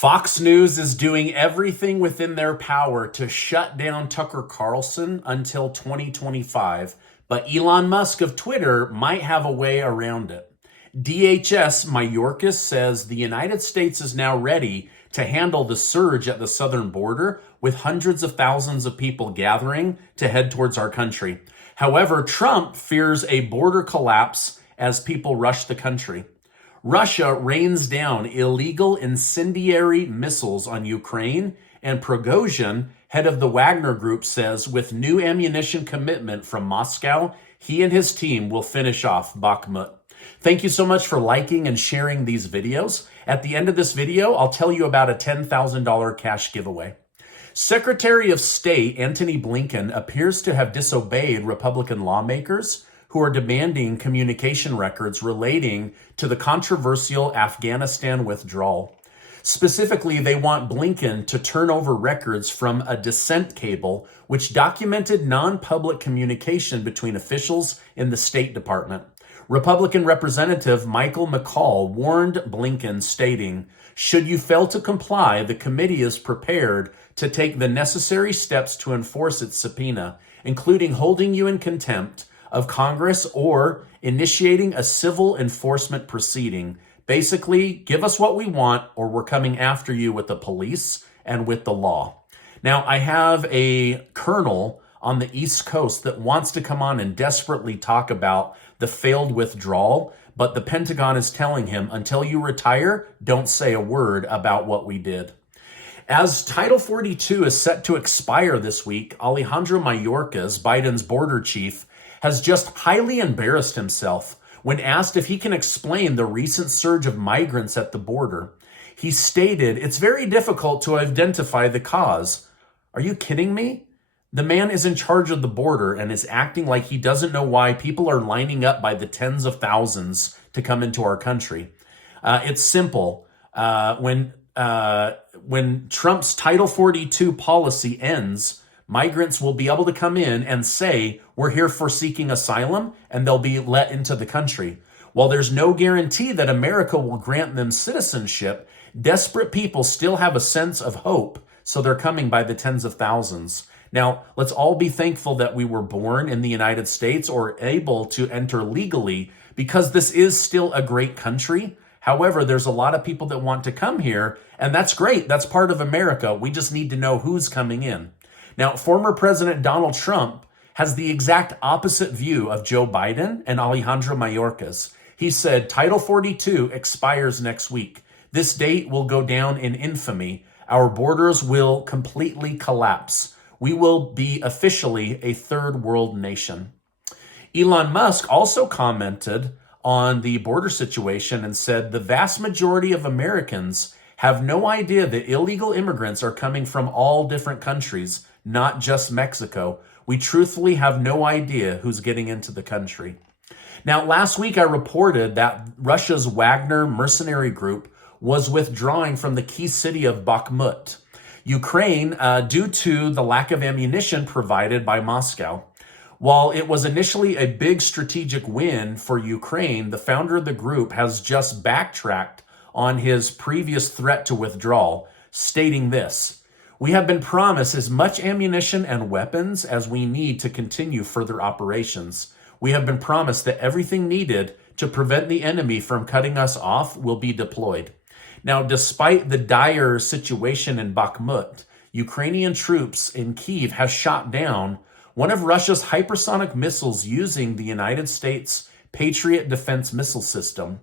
Fox News is doing everything within their power to shut down Tucker Carlson until 2025, but Elon Musk of Twitter might have a way around it. DHS Mayorkas says the United States is now ready to handle the surge at the southern border with hundreds of thousands of people gathering to head towards our country. However, Trump fears a border collapse as people rush the country. Russia rains down illegal incendiary missiles on Ukraine, and Progoshin, head of the Wagner group, says with new ammunition commitment from Moscow, he and his team will finish off Bakhmut. Thank you so much for liking and sharing these videos. At the end of this video, I'll tell you about a $10,000 cash giveaway. Secretary of State Antony Blinken appears to have disobeyed Republican lawmakers who are demanding communication records relating to the controversial Afghanistan withdrawal. Specifically, they want Blinken to turn over records from a descent cable, which documented non-public communication between officials in the State Department. Republican Representative Michael McCall warned Blinken, stating, "Should you fail to comply, the committee is prepared to take the necessary steps to enforce its subpoena, including holding you in contempt of Congress or initiating a civil enforcement proceeding. Basically, give us what we want or we're coming after you with the police and with the law." Now, I have a colonel on the East Coast that wants to come on and desperately talk about the failed withdrawal, but the Pentagon is telling him, until you retire, don't say a word about what we did. As Title 42 is set to expire this week, Alejandro Mayorkas, Biden's border chief, has just highly embarrassed himself when asked if he can explain the recent surge of migrants at the border. He stated, "It's very difficult to identify the cause." Are you kidding me? The man is in charge of the border and is acting like he doesn't know why people are lining up by the tens of thousands to come into our country. It's simple. When Trump's Title 42 policy ends, migrants will be able to come in and say, "We're here for seeking asylum," and they'll be let into the country. While there's no guarantee that America will grant them citizenship, desperate people still have a sense of hope, so they're coming by the tens of thousands. Now, let's all be thankful that we were born in the United States or able to enter legally, because this is still a great country. However, there's a lot of people that want to come here, and that's great. That's part of America. We just need to know who's coming in. Now, former President Donald Trump has the exact opposite view of Joe Biden and Alejandro Mayorkas. He said, Title 42 expires next week. This date will go down in infamy. Our borders will completely collapse. We will be officially a third world nation. Elon Musk also commented on the border situation and said, the vast majority of Americans have no idea that illegal immigrants are coming from all different countries, not just Mexico. We truthfully have no idea who's getting into the country. Now, last week I reported that Russia's Wagner mercenary group was withdrawing from the key city of Bakhmut, Ukraine, due to the lack of ammunition provided by Moscow. While it was initially a big strategic win for Ukraine, the founder of the group has just backtracked on his previous threat to withdrawal, stating this: "We have been promised as much ammunition and weapons as we need to continue further operations. We have been promised that everything needed to prevent the enemy from cutting us off will be deployed." Now, despite the dire situation in Bakhmut, Ukrainian troops in Kyiv have shot down one of Russia's hypersonic missiles using the United States Patriot defense missile system.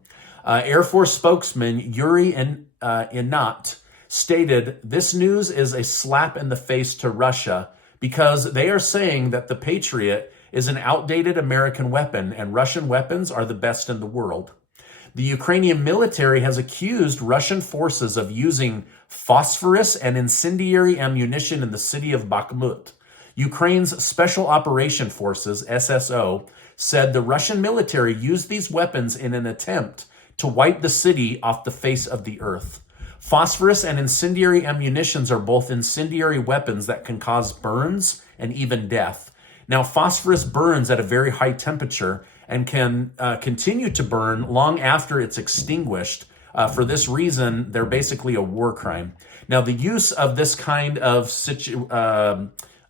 Air Force spokesman Yuri Inat stated, "This news is a slap in the face to Russia because they are saying that the Patriot is an outdated American weapon and Russian weapons are the best in the world." The Ukrainian military has accused Russian forces of using phosphorus and incendiary ammunition in the city of Bakhmut. Ukraine's Special Operation Forces, SSO, said the Russian military used these weapons in an attempt to wipe the city off the face of the earth. Phosphorus and incendiary ammunitions are both incendiary weapons that can cause burns and even death. Now, phosphorus burns at a very high temperature and can continue to burn long after it's extinguished, For this reason, they're basically a war crime. Now, the use of this kind of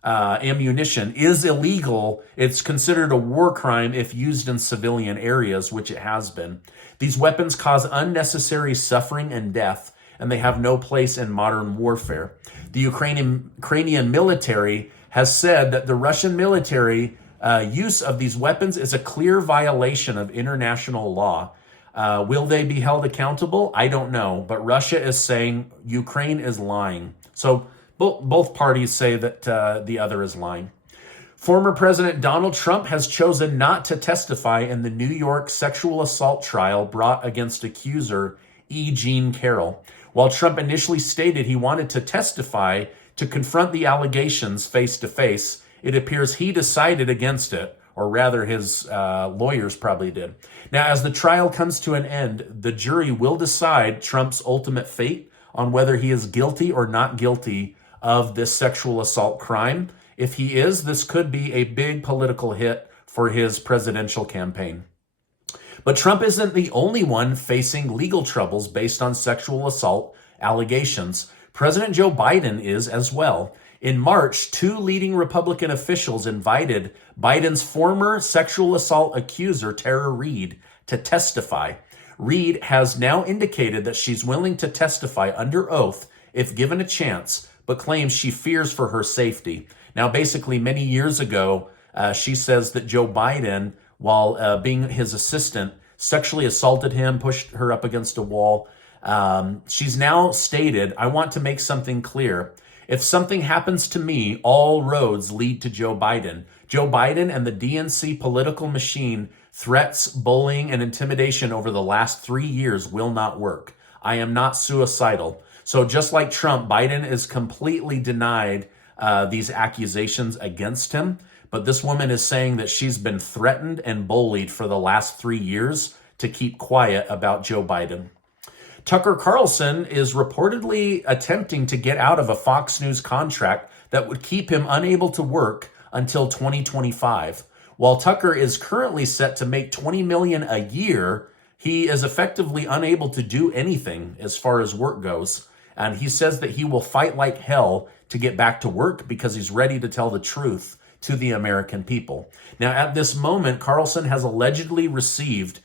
ammunition is illegal. It's considered a war crime if used in civilian areas, which it has been. These weapons cause unnecessary suffering and death, and they have no place in modern warfare. The Ukrainian military has said that the Russian military use of these weapons is a clear violation of international law. Will they be held accountable? I don't know, but Russia is saying Ukraine is lying. So both parties say that the other is lying. Former President Donald Trump has chosen not to testify in the New York sexual assault trial brought against accuser E. Jean Carroll. While Trump initially stated he wanted to testify to confront the allegations face to face, it appears he decided against it, or rather his lawyers probably did. Now, as the trial comes to an end, the jury will decide Trump's ultimate fate on whether he is guilty or not guilty of this sexual assault crime. If he is, this could be a big political hit for his presidential campaign. But Trump isn't the only one facing legal troubles based on sexual assault allegations. President Joe Biden is as well. In March, 2 leading Republican officials invited Biden's former sexual assault accuser, Tara Reade, to testify. Reade has now indicated that she's willing to testify under oath if given a chance, but claims she fears for her safety. Now, basically, many years ago, she says that Joe Biden, while being his assistant, sexually assaulted him, pushed her up against a wall. She's now stated, I want to make something clear. If something happens to me, all roads lead to Joe Biden. Joe Biden and the DNC political machine, threats, bullying, and intimidation over the last 3 years will not work. I am not suicidal. So just like Trump, Biden is completely denied these accusations against him. But this woman is saying that she's been threatened and bullied for the last 3 years to keep quiet about Joe Biden. Tucker Carlson is reportedly attempting to get out of a Fox News contract that would keep him unable to work until 2025. While Tucker is currently set to make $20 million a year, he is effectively unable to do anything as far as work goes. And he says that he will fight like hell to get back to work because he's ready to tell the truth to the American people. Now, at this moment, Carlson has allegedly received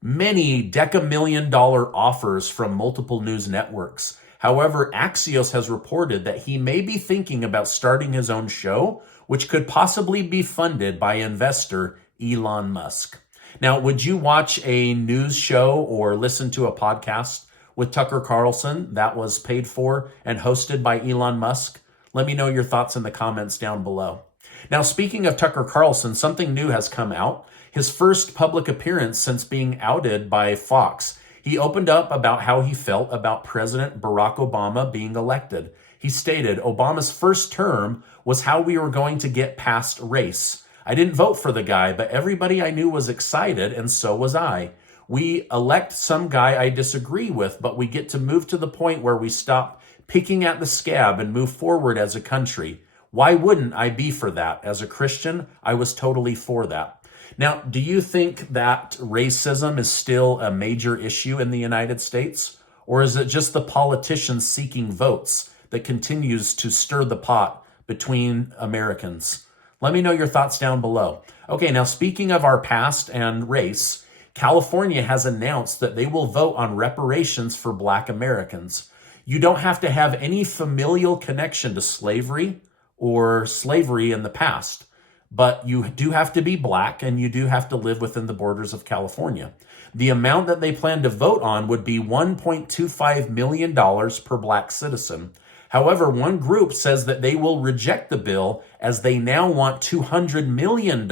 many $10-million offers from multiple news networks. However, Axios has reported that he may be thinking about starting his own show, which could possibly be funded by investor Elon Musk. Now, would you watch a news show or listen to a podcast with Tucker Carlson that was paid for and hosted by Elon Musk? Let me know your thoughts in the comments down below. Now, speaking of Tucker Carlson, something new has come out. His first public appearance since being outed by Fox. He opened up about how he felt about President Barack Obama being elected. He stated, Obama's first term was how we were going to get past race. I didn't vote for the guy, but everybody I knew was excited, and so was I. We elect some guy I disagree with, but we get to move to the point where we stop picking at the scab and move forward as a country. Why wouldn't I be for that? As a Christian, I was totally for that. Now, do you think that racism is still a major issue in the United States? Or is it just the politicians seeking votes that continues to stir the pot between Americans? Let me know your thoughts down below. Okay, now speaking of our past and race, California has announced that they will vote on reparations for Black Americans. You don't have to have any familial connection to slavery or slavery in the past. But you do have to be Black and you do have to live within the borders of California. The amount that they plan to vote on would be $1.25 million per Black citizen. However, one group says that they will reject the bill as they now want $200 million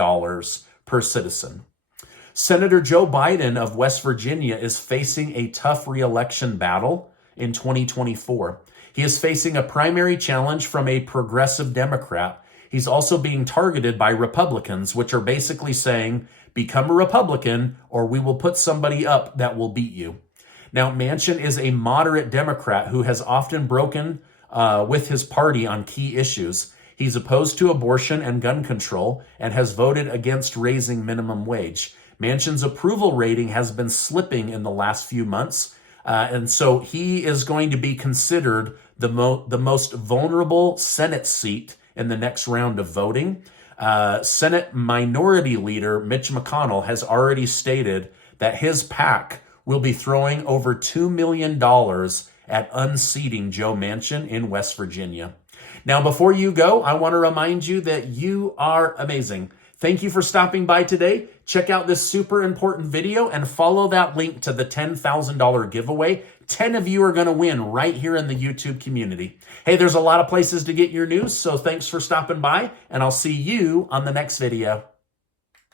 per citizen. Senator Joe Biden of West Virginia is facing a tough re-election battle in 2024. He is facing a primary challenge from a progressive Democrat. He's also being targeted by Republicans, which are basically saying, become a Republican or we will put somebody up that will beat you. Now, Manchin is a moderate Democrat who has often broken with his party on key issues. He's opposed to abortion and gun control and has voted against raising minimum wage. Manchin's approval rating has been slipping in the last few months. And so he is going to be considered the most vulnerable Senate seat in the next round of voting. Senate Minority Leader Mitch McConnell has already stated that his PAC will be throwing over $2 million at unseating Joe Manchin in West Virginia. Now, before you go, I want to remind you that you are amazing. Thank you for stopping by today. Check out this super important video and follow that link to the $10,000 giveaway. 10 of you are going to win right here in the YouTube community. Hey, there's a lot of places to get your news, so thanks for stopping by, and I'll see you on the next video.